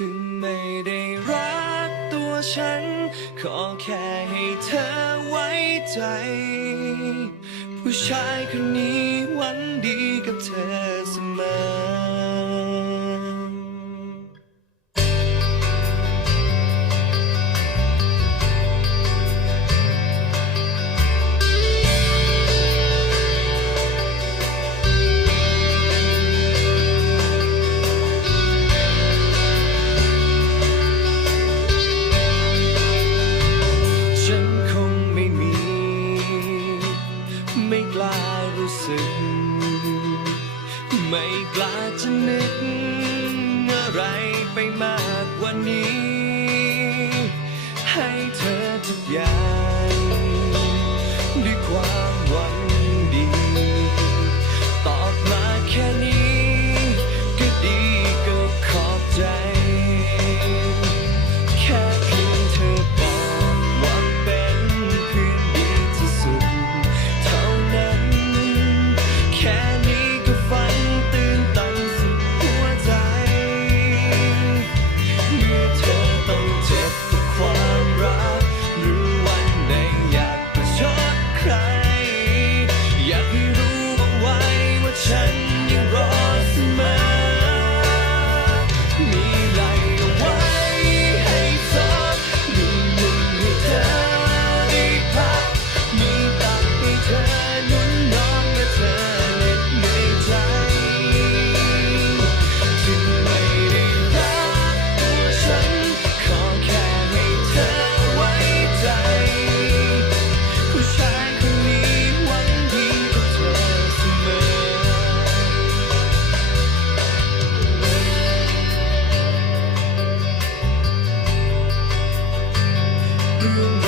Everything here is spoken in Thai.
ถึงไม่ได้รักตัวฉัน ขอแค่ให้เธอไว้ใจ ผู้ชายคนนี้หวันดีกับเธอเสมอ ไม่กล้าจะนึกอะไรไปมากกว่านี้ ให้เธอ you.